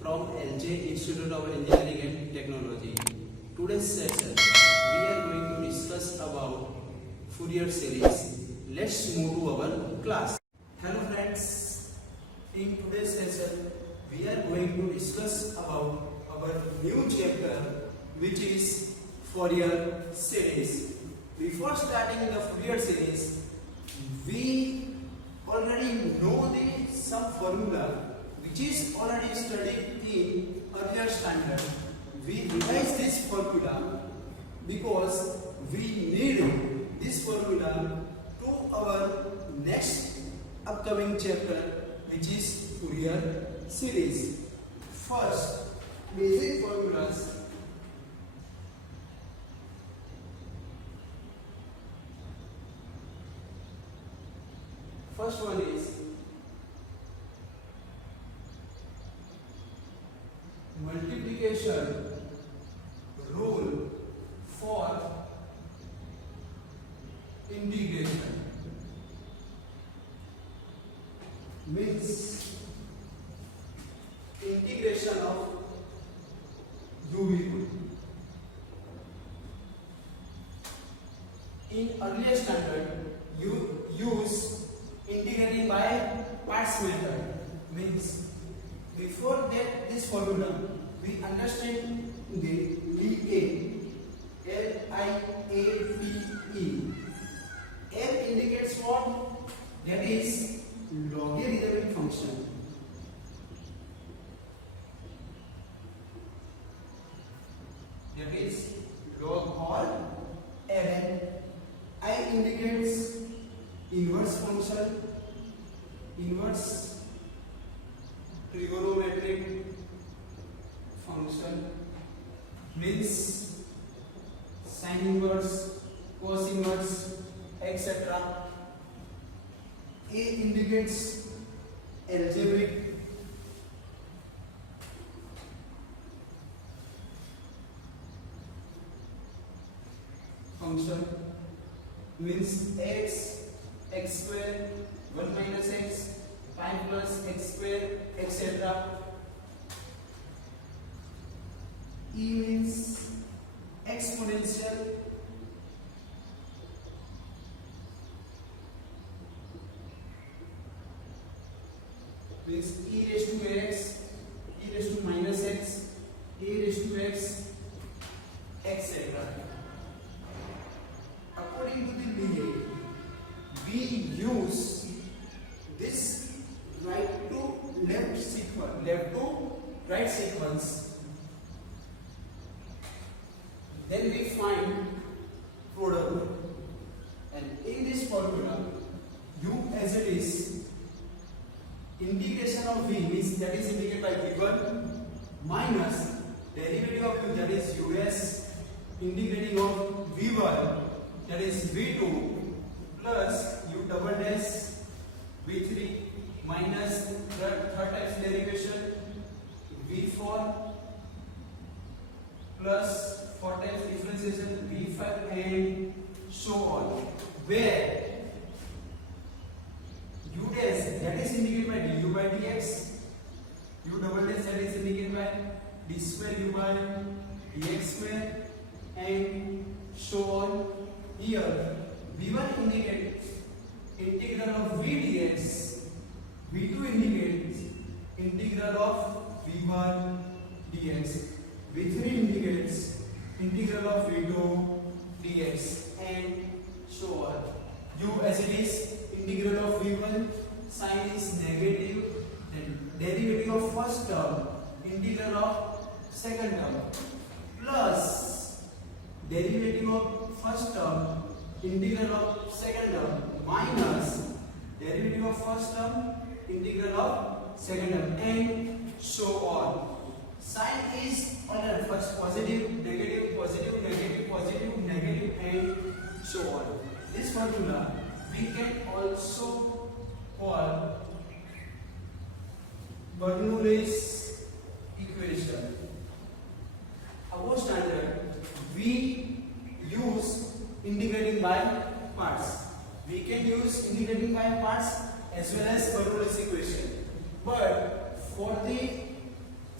from LJ Institute of Engineering and Technology. Today's session we are going to discuss about Fourier series. Let's move to our class. Hello friends, in today's session we are going to discuss about our new chapter, which is Fourier series. Before starting the Fourier series, we already know some formula which is already studied in earlier standard. We revise this formula because we need this formula to our next upcoming chapter, which is Fourier series. First, basic formulas. First one is multiplication rule for integration. Means integration of u. In earlier standard, you use integrating by parts method. Means before that this formula we understand the LIATE. L indicates what? That is logarithmic function. That is log or ln. I indicates inverse function, inverse trigonometric function, means sin inverse, cos inverse, etc. A indicates algebraic function, means x square, 1 minus x, pi plus x square, etc. E means exponential, means e raised to x, e raised to minus x, e raised to x, etc. According to the LIATE, we use this right to left sequence, left to right sequence. Then we find product, and in this formula, u as it is, integration of v means that is indicated by v1 minus derivative of u, that is us, integrating of v1, that is v2, plus u double dash v3 minus third times derivation v4 plus 4 times differentiation v5 and so on, where u dash that is indicated by du by dx, u double dash that is indicated by d square u by dx square and so on. Here v1 indicates integral of v dx, v2 indicates integral of v1 dx, v3 indicates integral of v2 dx and so on. U as it is, integral of v1, sign is negative, then derivative of first term, integral of second term, plus derivative of first term, integral of second term, minus derivative of first term, integral of second term, and so on. Sign is on first positive, negative, positive, negative, positive, negative, and so on. This formula we can also call Bernoulli's equation. Our standard, we use integrating by parts. We can use integrating by parts as well as Bernoulli's equation. But for the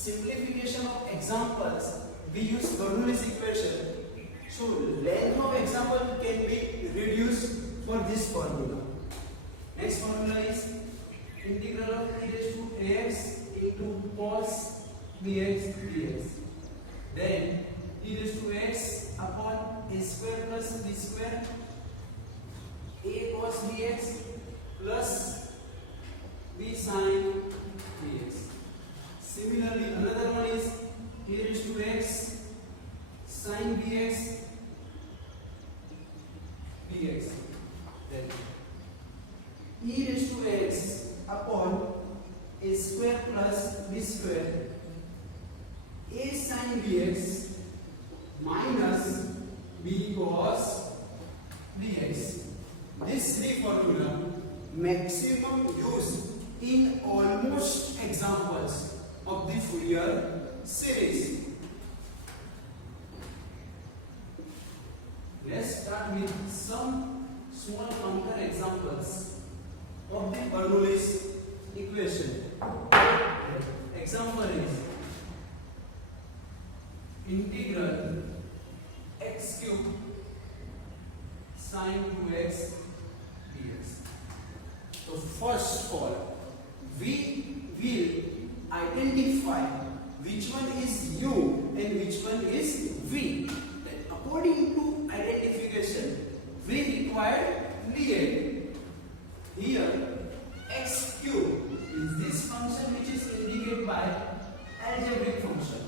simplification of examples, we use Bernoulli's equation. So length of example can be reduced for this formula. Next formula is integral of e raised to ax into cos bx dx. Then e raised to x upon a square plus b square a cos bx plus b sin dx. Similarly, another one is e raised to x sin bx dx. Then e raised to x upon a square plus b square a sin bx minus b cos dx. This three formula maximum use in almost examples of the Fourier series. Let's start with some small counter examples of the Bernoulli's equation. Example is integral x cube sin 2x dx. So first of all, we will identify which one is u and which one is v. Then according to identification, we require linearity. Here, x cube is this function which is indicated by algebraic function,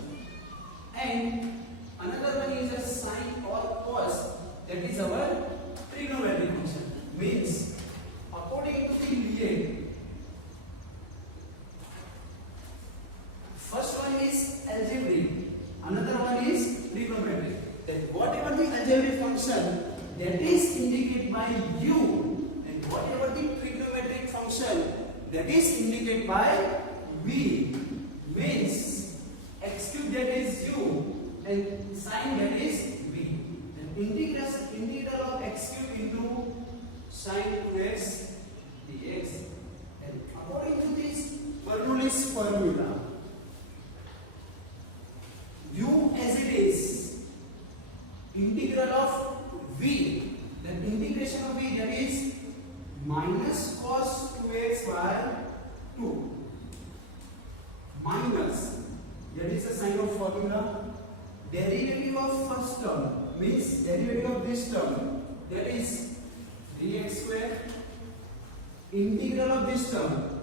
and another one is a sine or cos, that is our trigonometric function. Means according to the linearity, first one is algebraic, another one is trigonometric. Then whatever the algebraic function that is indicated by u, and whatever the trigonometric function that is indicated by v, means x cube that is u and sine that is v. Then integral of x cube into sine 2x dx. And according to this Bernoulli's formula, u as it is, integral of v, the integration of v, that is minus cos 2x by 2 minus, that is the sign of formula, derivative of first term, means derivative of this term, that is 3x square, integral of this term,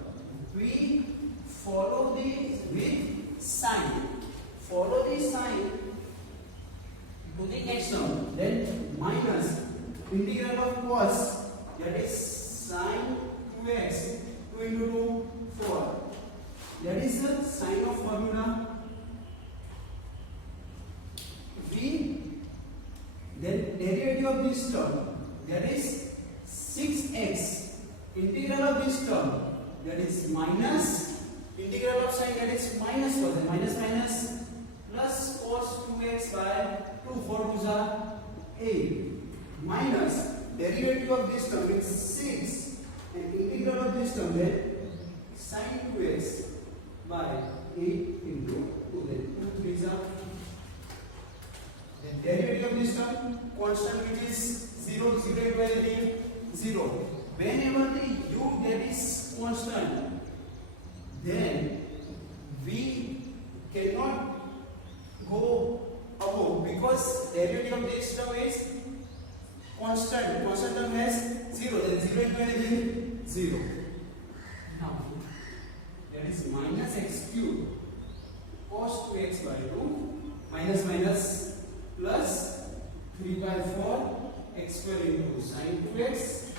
we follow the with sign, follow the sign to the next term, then minus integral of cos, that is sin 2x, 2 into 2, 4. That is the sign of formula. V, then derivative of this term, that is 6x, integral of this term, that is minus, integral of sign, that is minus cos, minus minus, plus cos 2x by 2, 4 2s are 8, minus derivative of this term is 6, and integral of this term, then sin 2x by 8 into 2, then 2 3s are, then derivative of this term, constant which is 0, 0 equal 0. Whenever the u that is constant, then we cannot go above, because derivative of this term is constant. Constant term has 0, then 0 equal 0. Now, that is minus x cube cos 2x by 2 minus minus plus 3 by 4 x square into sin 2x,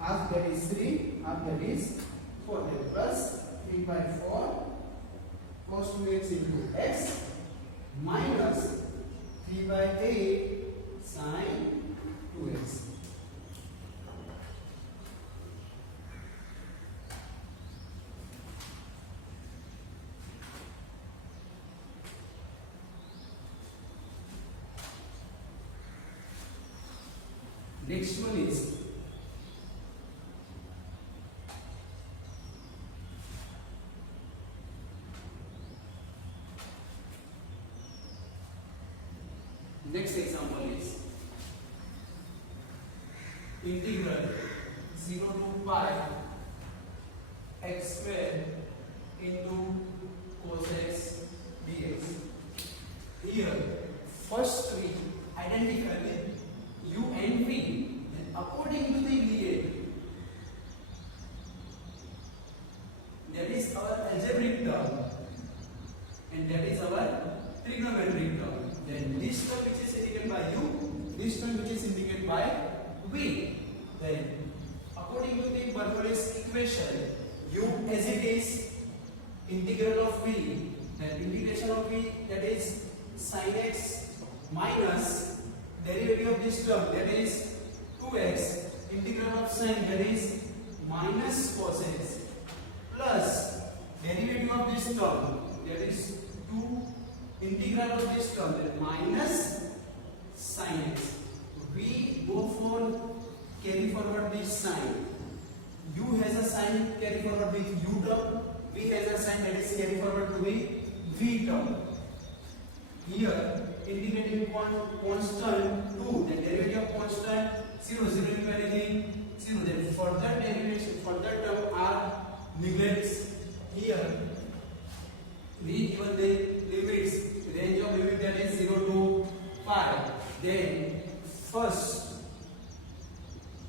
half that is 3, half that is 4, then plus 3 by 4 cos 2x into x minus 3 by 8 sin 2x. Next one is Next example is integral 0 to pi x square into cos x dx. Here first we identify with u and v, and according to the VA, that is our algebraic term and that is our trigonometric term. Then this term which is indicated by u, this term which is indicated by v. Then according to the Fourier's equation, u as it is integral of v, then integration of v, that is sin x minus derivative of this term, that is 2x, integral of sin, that is minus cos x, plus derivative of this term, that is 2 integral of this term, that minus sin x. We go for carry forward this sign. U has a sign carry forward with u term, v has a sign that is carry forward to the v term. Here integrating constant 2, then derivative of constant 0, 0 into anything 0, then further derivation, further term are neglects. Here we given the limits, range of limit, that is 0 to pi. Then first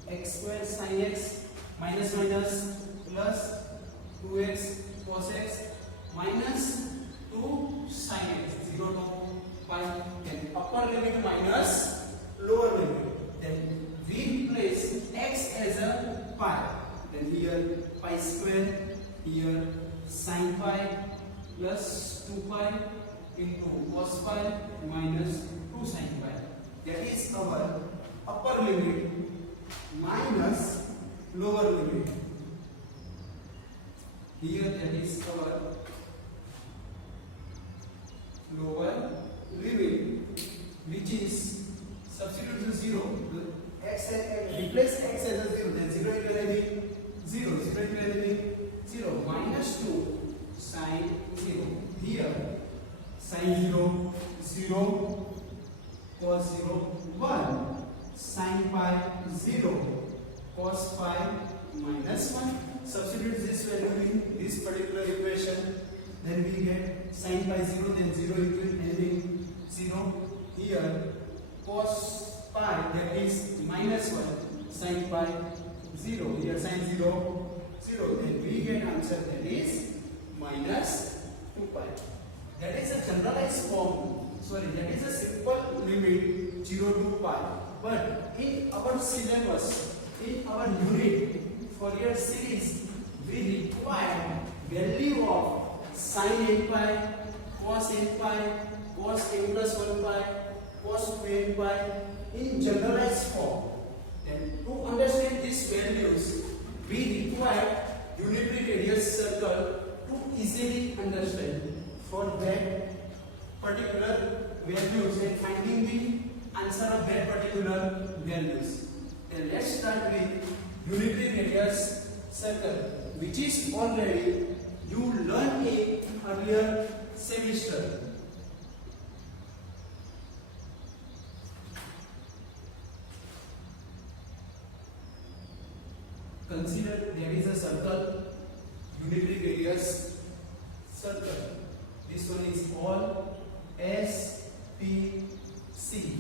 x square sin x minus minus plus 2x cos x minus 2 sin x, 0 to pi. Then upper limit minus lower limit. Then we replace x as a pi. Then here pi square, here sin pi plus 2 pi into cos pi minus 2 sin pi. That is our upper limit minus lower limit. Here that is our lower limit, which is substitute to 0. X and replace x as a 0. Then 0 into anything 0. 0 into anything 0. Minus 2 sin 0. Here sin 0 0, cos 0 1, sin pi 0, cos pi minus 1. Substitute this value in this particular equation, then we get sin pi 0, then 0 into anything 0. Here cos pi, that is minus 1, sin pi 0. Here sin 0 0, then we get answer, that is minus 2 pi. That is a generalized form, that is a simple limit 0 to pi. But in our syllabus, in our unit Fourier series, we require value of sin n pi, cos n pi, cos n plus 1 pi, cos 2 n pi in generalized form. Then to understand these values, we require unitary radius circle to easily understand. For that particular values and finding the answer of that particular values. Then let's start with unitary radius circle, which is already you learned in earlier semester. Consider there is a circle, unitary radius circle. This one is all S, P, C.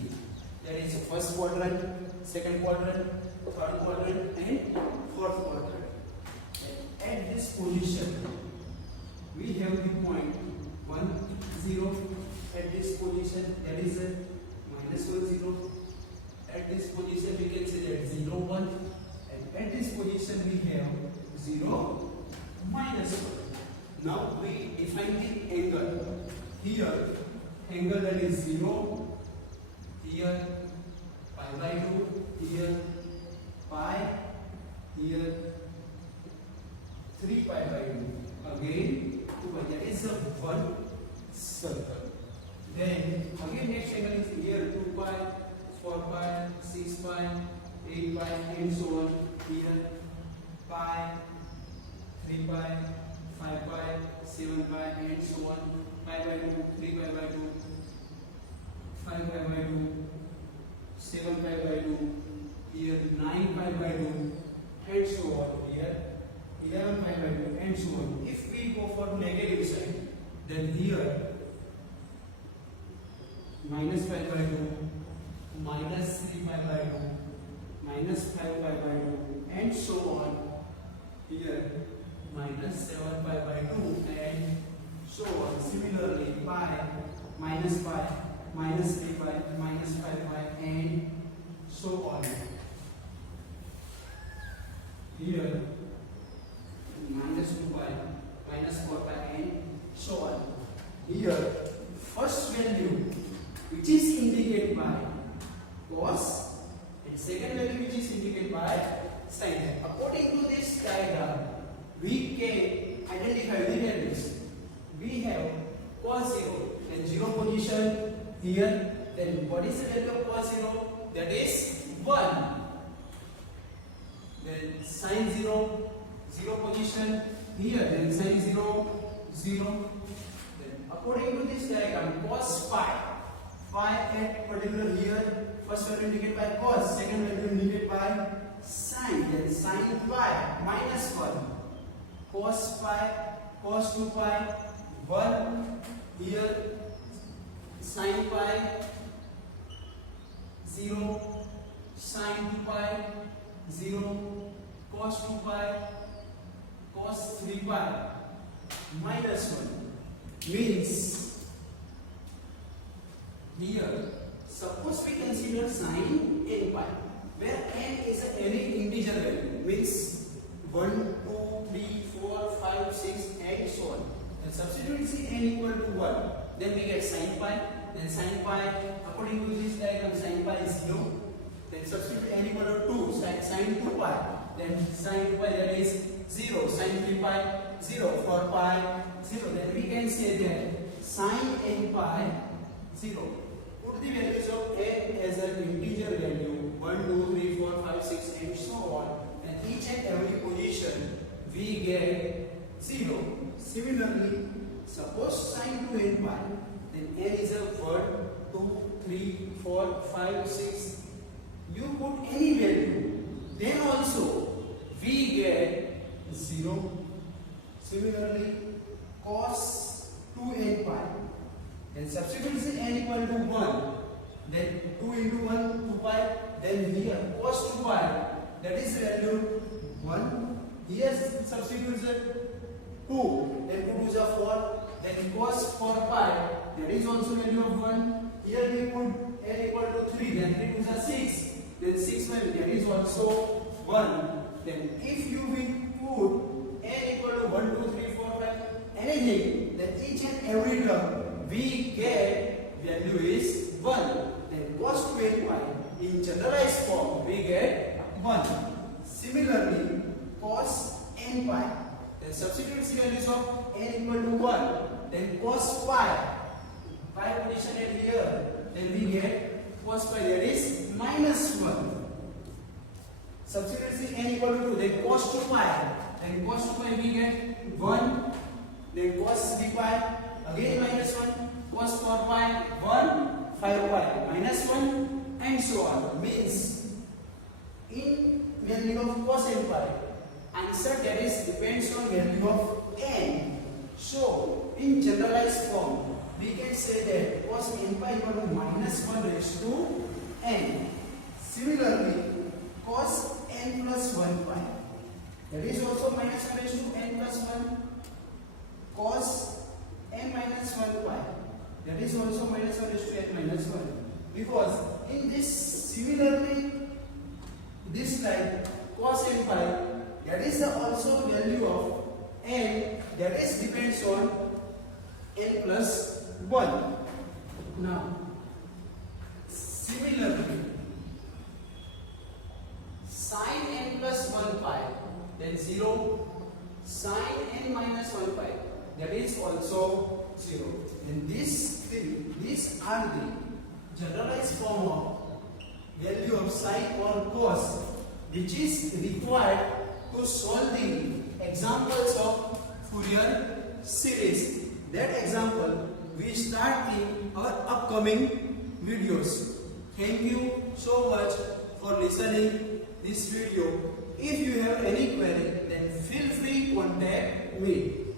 That is first quadrant, second quadrant, third quadrant, and fourth quadrant. And at this position, we have the point 1, 0. At this position, that is a minus 1, 0. At this position, we can say that 0, 1. And at this position, we have 0, minus 1. Now we define the angle. Here, angle that is 0, here pi by 2, here pi, here 3 pi by 2, again 2 pi. That is a one circle. Then again next angle is here 2 pi, 4 pi, 6 pi, 8 pi, and so on. Here pi, 3 pi, 5 pi, 7 pi, and so on. Pi by 2, 3 pi by 2, 5 pi by 2, 7 pi by 2, here 9 pi by 2, and so on. Here 11 pi by 2, and so on. If we go for negative side, then here minus 5 by 2, minus 3 pi by 2, minus 5 pi by 2, and so on. Here minus 7 pi by 2, and so on. Similarly, pi, minus 3 pi, minus 5 pi, and so on. Here minus 2 pi, minus 4 pi, and so on. Here first value which is indicated by cos, and second value which is indicated by sin. According to this diagram, we can identify the values. We have cos 0 and 0 position here. Then what is the value of cos 0? That is 1. Then sin 0, 0 position here. Then sin 0, 0. Then according to this diagram, cos phi at particular here, first value indicated by cos, second value indicated by sin. Then sin phi minus 1, cos phi, cos 2 pi 1, here sin pi 0, sin 2 pi 0, cos 2 pi, cos 3 pi minus 1. Means here suppose we consider sin n pi, where n is any integer value, means 1, 2, 3, 4, 5, 6, and so on. And substitute n equal to 1, then we get sin pi. Then sin pi, according to this diagram, sin pi is 0. Then substitute n equal to 2, sin 2 pi. Then sin 2 pi, that is 0. Sin 3 pi 0, for pi 0. Then we can say that sin n pi 0. Put the values of n as an integer value, 1, 2, 3, 4, 5, 6, and so on. And each and every position we get 0. Similarly, suppose sin 2n pi, then n is a 1, 2, 3, 4, 5, 6. You put any value, then also we get 0. Similarly, cos 2n pi, and substitute n equal to 1, then 2 into 1, 2 pi, then here cos 2 pi, that is value 1. Here substitute 2, then 2 is a 4, then cos 4 pi, that is also value of 1. Here we put n equal to 3, then 3 is a 6, then 6 value, that is also 1. Then if you will put n equal to 1, 2, 3, 4, 5, anything, then each and every term we get value is 1. Then cos 2n pi, in generalized form we get 1. Similarly, cos n pi, then substitute the values of n equal to 1, then cos pi position at here, then we get cos pi, that is minus 1. Substitute n equal to 2, then cos 2 pi, then cos 2 pi we get 1, then cos 3 pi, again minus 1, cos 4 pi 1, 5 pi minus 1, and so on. Means in value of cos n pi, answer that is depends on value of n. So in generalized form we can say that cos n pi equal to minus 1 raised to n. Similarly, cos n plus 1 pi, that is also minus 1 raised to n plus 1. Cos n minus 1 pi, that is also minus 1 raised to n minus 1. Because in this, similarly, this like cos n pi, that is also value of n, that is depends on n plus 1. Now, similarly, sin n plus 1 pi, then 0, sin n minus 1 pi, that is also 0. And these are the generalized form of value of sin or cos, which is required to solve the examples of Fourier series. That example we start in our upcoming videos. Thank you so much for listening this video. If you have any query, then feel free to contact me.